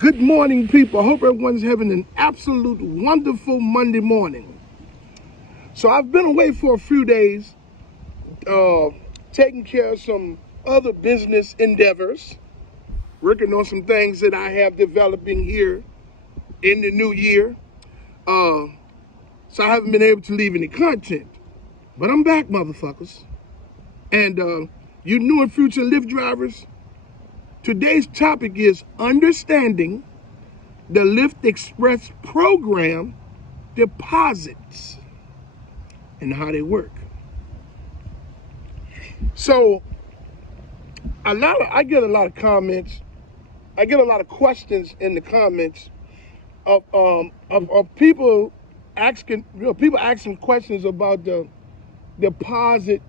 Good morning, people. I hope everyone's having an absolute wonderful Monday morning. So I've been away for a few days, taking care of some other business endeavors, working on some things that I have developing here in the new year. So I haven't been able to leave any content, but I'm back, motherfuckers. And you new and future Lyft drivers, today's topic is understanding the Lyft Express program deposits and how they work. So I get a lot of comments. I get a lot of questions in the comments of people asking questions about the deposit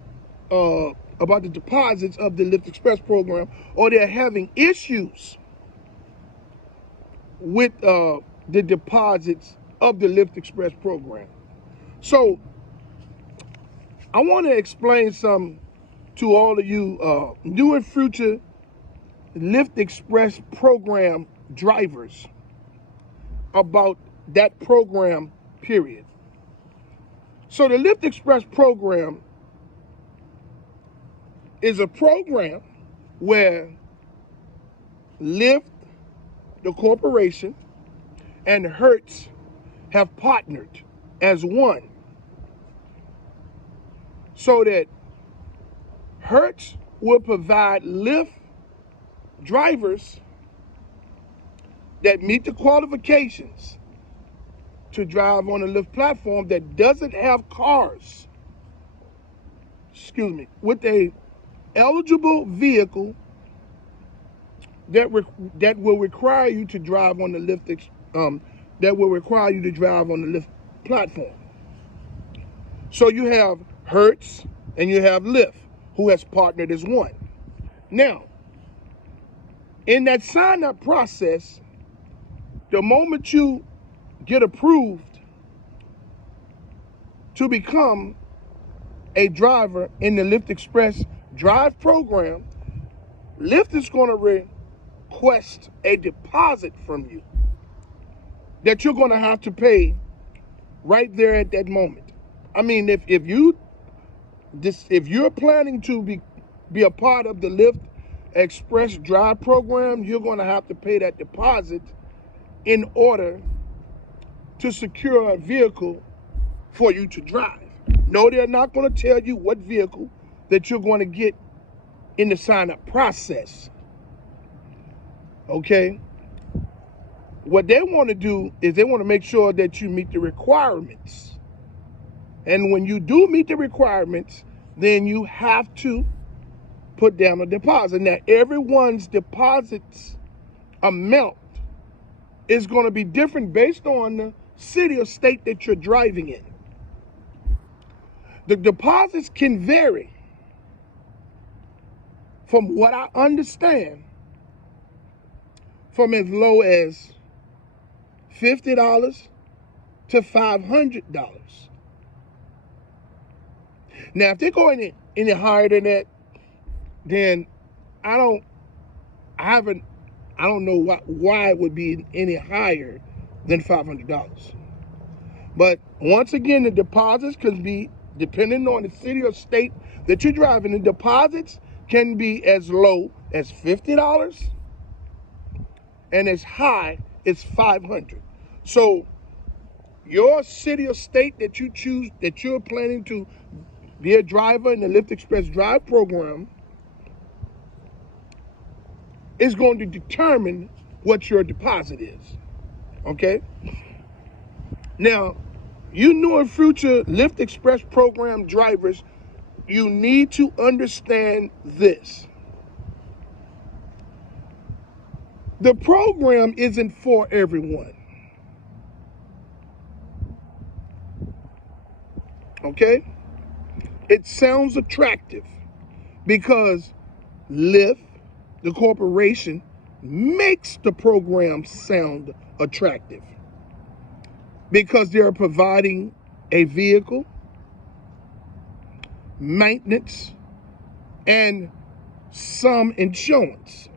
about the deposits of the Lyft Express program, or they're having issues with the deposits of the Lyft Express program. So I want to explain some to all of you new and future Lyft Express program drivers about that program, period. So the Lyft Express program is a program where Lyft, the corporation, and Hertz have partnered as one, so that Hertz will provide Lyft drivers that meet the qualifications to drive on a Lyft platform that doesn't have cars, with a eligible vehicle that will require you to drive on the Lyft platform. So you have Hertz and you have Lyft, who has partnered as one. Now, in that sign-up process, the moment you get approved to become a driver in the Lyft Express Drive program, Lyft is going to request a deposit from you that you're going to have to pay right there at that moment. I mean, if you're planning to be a part of the Lyft Express Drive program, you're going to have to pay that deposit in order to secure a vehicle for you to drive. No, they're not going to tell you what vehicle that you're going to get in the sign-up process. Okay? What they want to do is they want to make sure that you meet the requirements. And when you do meet the requirements, then you have to put down a deposit. Now, everyone's deposits amount is going to be different based on the city or state that you're driving in. The deposits can vary, from what I understand, from as low as $50 to $500. Now, if they're going any higher than that, then I don't know why it would be any higher than $500. But once again, the deposits can be, depending on the city or state that you're driving, the deposits can be as low as $50 and as high as $500. So your city or state that you choose, that you're planning to be a driver in the Lyft Express Drive program, is going to determine what your deposit is. Okay? Now, you new and future Lyft Express program drivers, you need to understand this. The program isn't for everyone. Okay? It sounds attractive because Lyft, the corporation, makes the program sound attractive because they're providing a vehicle, maintenance, and some insurance.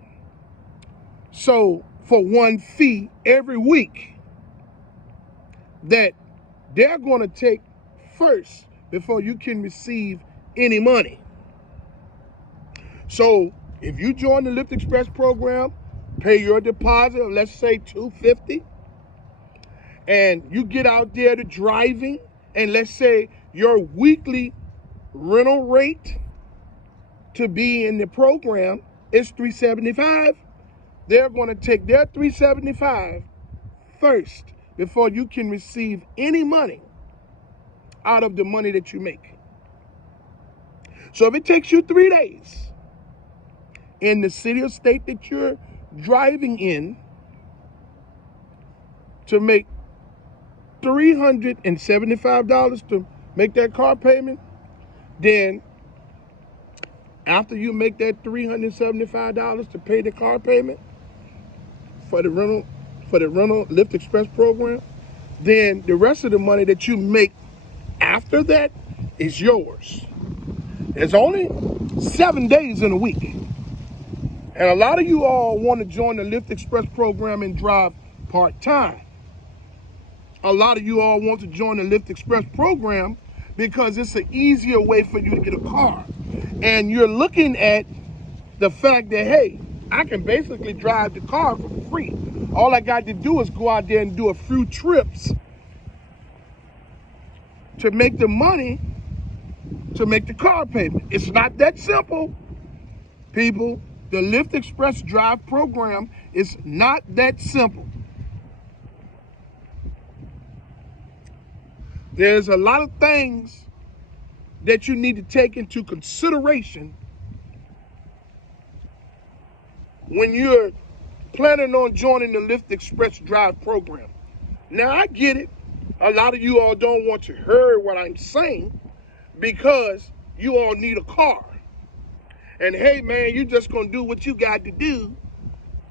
So for one fee every week that they're going to take first before you can receive any money. So if you join the Lyft Express program, pay your deposit of, let's say, $250, and you get out there to driving, and let's say your weekly rental rate to be in the program is $375. They're going to take their $375 first before you can receive any money out of the money that you make. So if it takes you 3 days in the city or state that you're driving in to make $375 to make that car payment, then after you make that $375 to pay the car payment for the rental Lyft Express program, then the rest of the money that you make after that is yours. There's only 7 days in a week. And a lot of you all want to join the Lyft Express program and drive part-time. A lot of you all want to join the Lyft Express program because it's an easier way for you to get a car. And you're looking at the fact that, hey, I can basically drive the car for free. All I got to do is go out there and do a few trips to make the money to make the car payment. It's not that simple, people. The Lyft Express Drive program is not that simple. There's a lot of things that you need to take into consideration when you're planning on joining the Lyft Express Drive program. Now, I get it. A lot of you all don't want to hear what I'm saying because you all need a car. And hey, man, you're just going to do what you got to do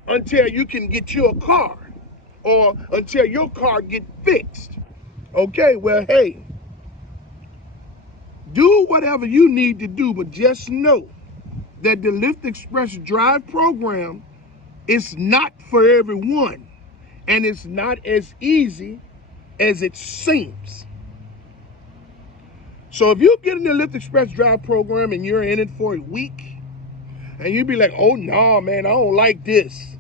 until you can get you a car or until your car get fixed. Okay, well, hey, do whatever you need to do, but just know that the Lyft Express Drive program is not for everyone, and it's not as easy as it seems. So if you get in the Lyft Express Drive program and you're in it for a week, and you be like, oh, no, man, I don't like this.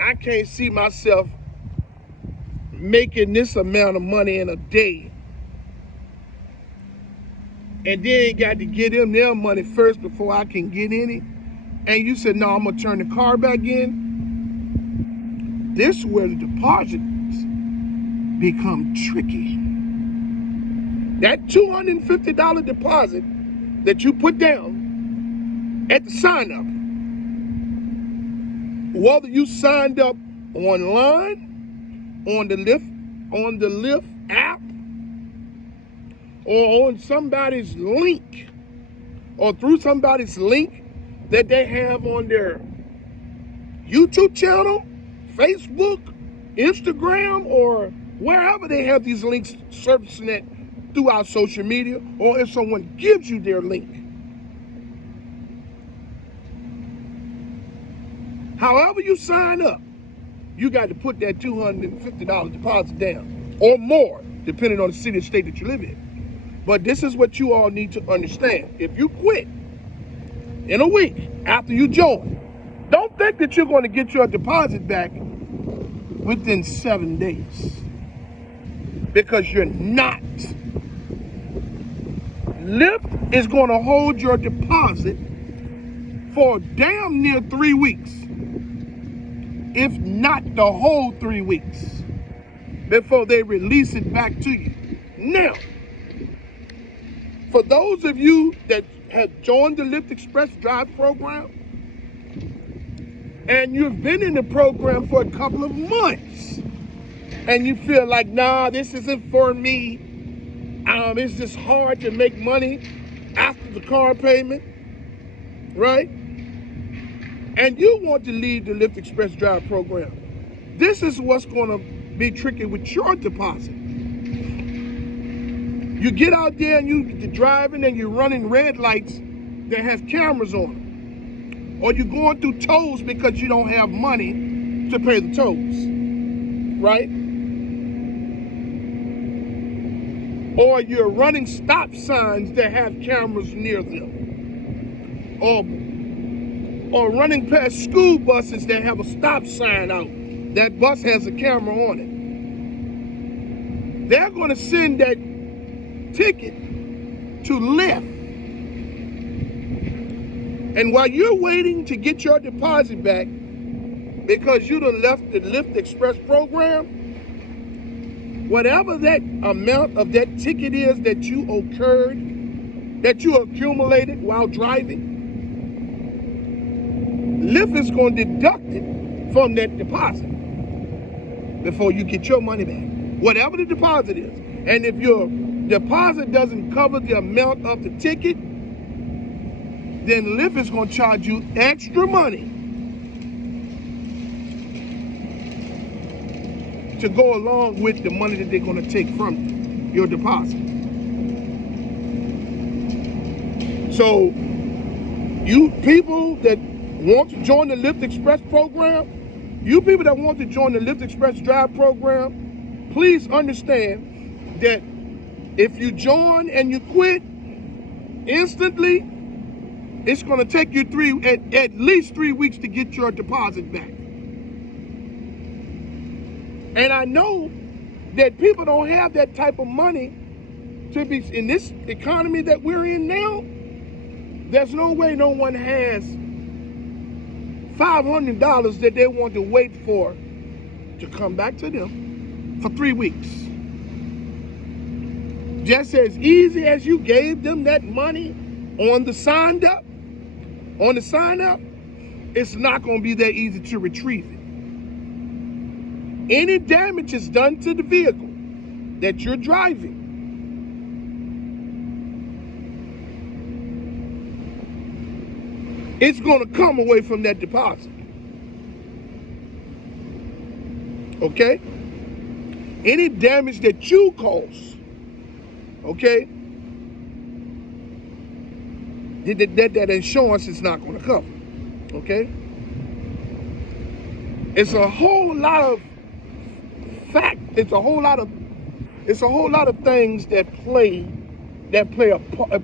I can't see myself making this amount of money in a day. And then got to get them their money first before I can get any. And you said, no, I'm going to turn the car back in. This is where the deposits become tricky. That $250 deposit that you put down at the sign up, whether you signed up online, on the Lyft app, or on somebody's link, or through somebody's link that they have on their YouTube channel, Facebook, Instagram, or wherever they have these links surfacing it throughout social media, or if someone gives you their link. However you sign up, you got to put that $250 deposit down, or more, depending on the city or state that you live in. But this is what you all need to understand. If you quit in a week after you join, don't think that you're going to get your deposit back within 7 days, because you're not. Lyft is going to hold your deposit for damn near 3 weeks, if not the whole 3 weeks, before they release it back to you. Now, for those of you that have joined the Lyft Express Drive program, and you've been in the program for a couple of months, and you feel like, nah, this isn't for me, it's just hard to make money after the car payment, right? And you want to leave the Lyft Express Drive program, this is what's going to be tricky with your deposit. You get out there and you're driving and you're running red lights that have cameras on them. or you're going through tolls because you don't have money to pay the tolls, right? Or you're running stop signs that have cameras near them, or running past school buses that have a stop sign out. That bus has a camera on it. They're going to send that ticket to Lyft. And while you're waiting to get your deposit back because you done left the Lyft Express program, whatever that amount of that ticket is that you accumulated while driving, Lyft is going to deduct it from that deposit before you get your money back, whatever the deposit is. And if your deposit doesn't cover the amount of the ticket, then Lyft is going to charge you extra money to go along with the money that they're going to take from your deposit. So you people that want to join the Lyft Express program, Drive program, please understand that if you join and you quit instantly, it's going to take you at least 3 weeks to get your deposit back. And I know that people don't have that type of money to be in this economy that we're in now. There's no way no one has $500 that they want to wait for to come back to them for 3 weeks. Just as easy as you gave them that money on the sign up, it's not going to be that easy to retrieve it. Any damage is done to the vehicle that you're driving, it's going to come away from that deposit. Okay? Any damage that you cause, okay, that insurance is not going to cover. Okay? It's a whole lot of it's a whole lot of things that play a part,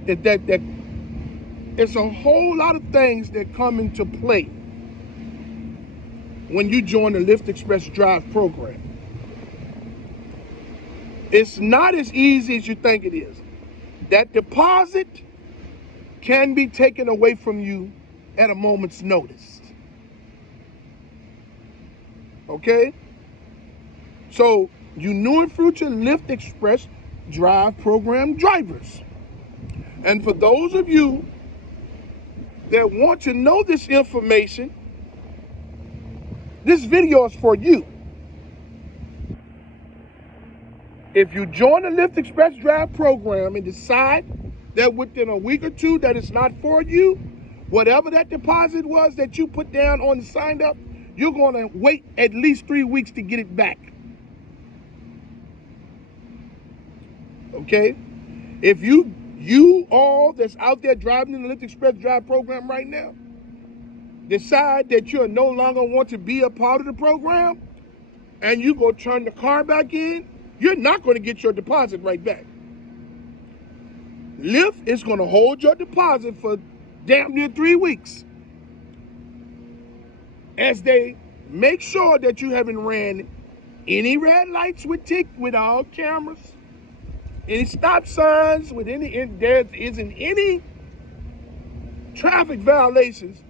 it's a whole lot of things that come into play when you join the Lyft Express Drive program. It's not as easy as you think it is. That deposit can be taken away from you at a moment's notice. Okay? So, you new and future Lyft Express Drive program drivers. And for those of you that want to know this information, this video is for you. If you join the Lyft Express Drive program and decide that within a week or two that it's not for you, whatever that deposit was that you put down on the sign up, you're going to wait at least 3 weeks to get it back. Okay? If you all that's out there driving in the Lyft Express Drive program right now decide that you no longer want to be a part of the program and you go turn the car back in, you're not going to get your deposit right back. Lyft is going to hold your deposit for damn near 3 weeks as they make sure that you haven't ran any red lights with all cameras, any stop signs with there isn't any traffic violations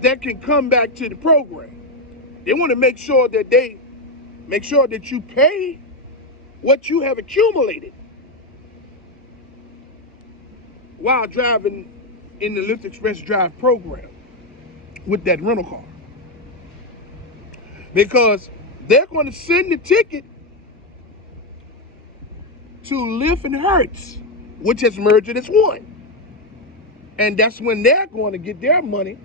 that can come back to the program. They want to make sure that you pay what you have accumulated while driving in the Lyft Express Drive program with that rental car. Because they're going to send the ticket to Lyft and Hertz, which has merged as one. And that's when they're going to get their money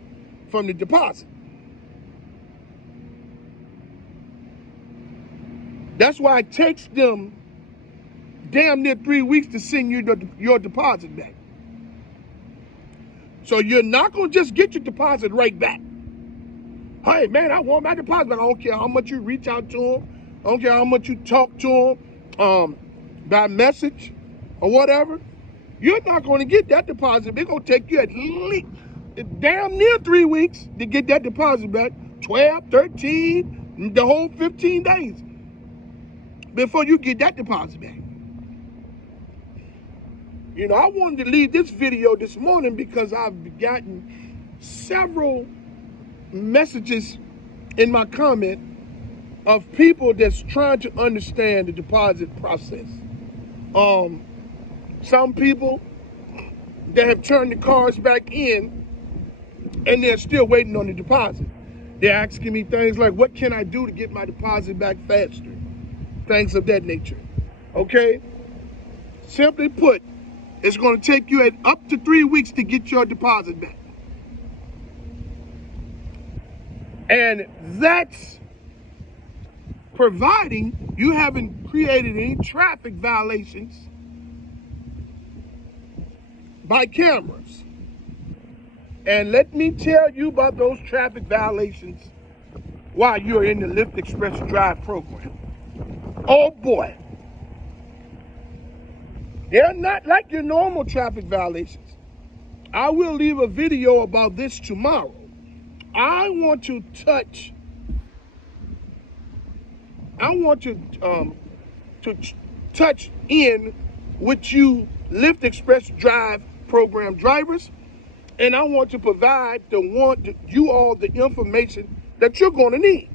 from the deposit. That's why it takes them damn near 3 weeks to send you your deposit back. So you're not going to just get your deposit right back. Hey, man, I want my deposit back. I don't care how much you reach out to them. I don't care how much you talk to them by message or whatever. You're not going to get that deposit. It's going to take you at least damn near 3 weeks to get that deposit back. 12, 13, the whole 15 days before you get that deposit back. You know, I wanted to leave this video this morning because I've gotten several messages in my comment of people that's trying to understand the deposit process. Some people that have turned the cars back in and they're still waiting on the deposit. They're asking me things like, what can I do to get my deposit back faster? Things of that nature. Okay? Simply put, it's going to take you up to 3 weeks to get your deposit back. And that's providing you haven't created any traffic violations by cameras. And let me tell you about those traffic violations while you're in the Lyft Express Drive program. Oh boy. They're not like your normal traffic violations. I will leave a video about this tomorrow. I want to touch in with you Lyft Express Drive program drivers, and I want to provide you all the information that you're going to need.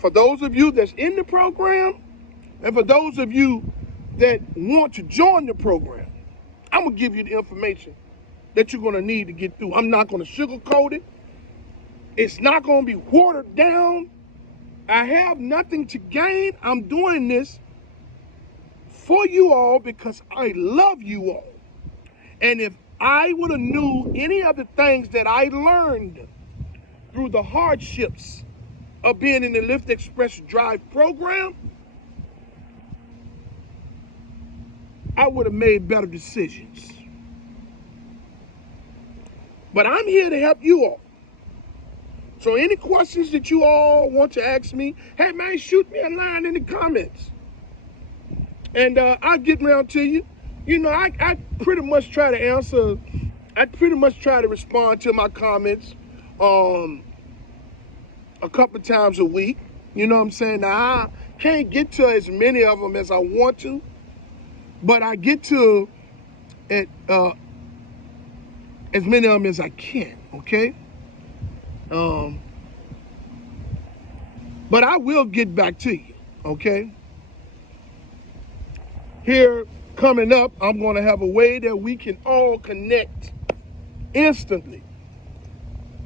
For those of you that's in the program, and for those of you that want to join the program, I'm going to give you the information that you're going to need to get through. I'm not going to sugarcoat it. It's not going to be watered down. I have nothing to gain. I'm doing this for you all because I love you all. And if I would have knew any of the things that I learned through the hardships of being in the Lyft Express Drive program, I would have made better decisions. But I'm here to help you all. So any questions that you all want to ask me, hey man, shoot me a line in the comments. And I'll get around to you. You know, I pretty much try to answer, I pretty much try to respond to my comments a couple times a week. You know what I'm saying? Now, I can't get to as many of them as I want to, but I get to as many of them as I can, okay? But I will get back to you, okay? Here, coming up, I'm going to have a way that we can all connect instantly.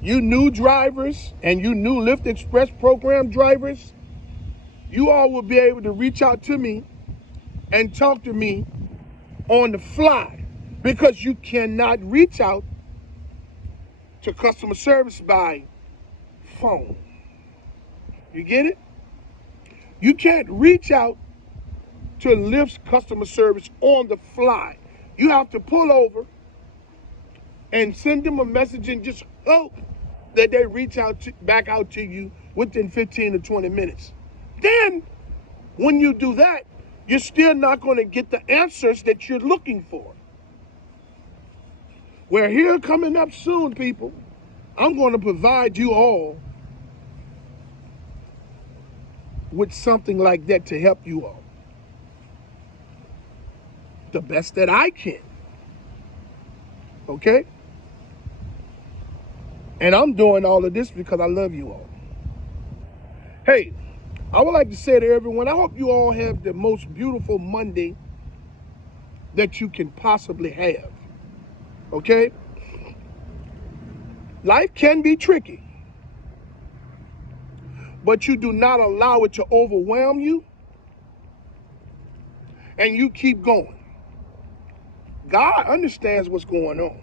You new drivers and you new Lyft Express program drivers, you all will be able to reach out to me and talk to me on the fly because you cannot reach out to customer service by phone. You get it? You can't reach out to Lyft's customer service on the fly. You have to pull over and send them a message and just hope that they reach out back out to you within 15 to 20 minutes. Then, when you do that, you're still not going to get the answers that you're looking for. We're here coming up soon, people. I'm going to provide you all with something like that to help you all. The best that I can. Okay? And I'm doing all of this because I love you all. Hey, I would like to say to everyone, I hope you all have the most beautiful Monday that you can possibly have. Okay? Life can be tricky, but you do not allow it to overwhelm you, and you keep going. God understands what's going on.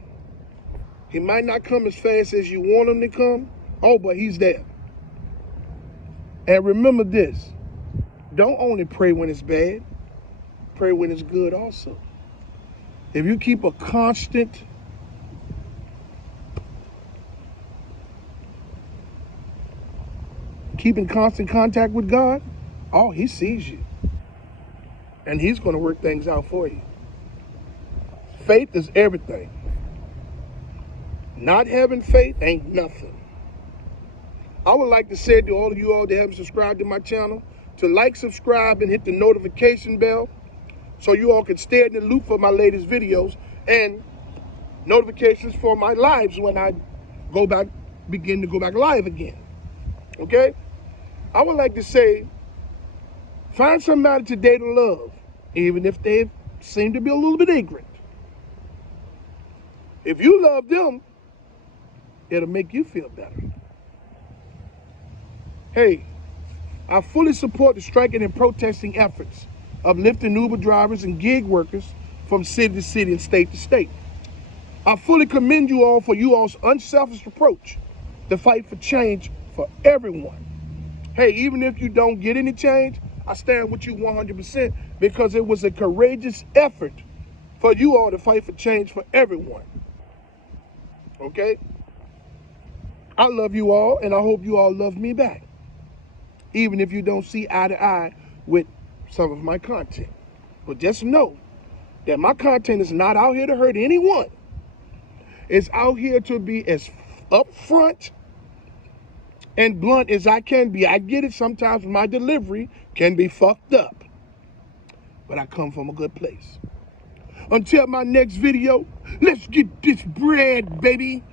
He might not come as fast as you want him to come, but he's there. And remember this, don't only pray when it's bad, pray when it's good also. If you keep a constant keep in constant contact with God, oh, he sees you. And he's going to work things out for you. Faith is everything. Not having faith ain't nothing. I would like to say to all of you all that haven't subscribed to my channel, to like, subscribe, and hit the notification bell so you all can stay in the loop for my latest videos and notifications for my lives when I begin to go back live again. Okay? I would like to say, find somebody today to love, even if they seem to be a little bit ignorant. If you love them, it'll make you feel better. Hey, I fully support the striking and protesting efforts of Lyft and Uber drivers and gig workers from city to city and state to state. I fully commend you all for you all's unselfish approach to fight for change for everyone. Hey, even if you don't get any change, I stand with you 100% because it was a courageous effort for you all to fight for change for everyone. Okay? I love you all, and I hope you all love me back, even if you don't see eye to eye with some of my content. But just know that my content is not out here to hurt anyone. It's out here to be as upfront and blunt as I can be. I get it, sometimes my delivery can be fucked up, but I come from a good place. Until my next video, let's get this bread, baby.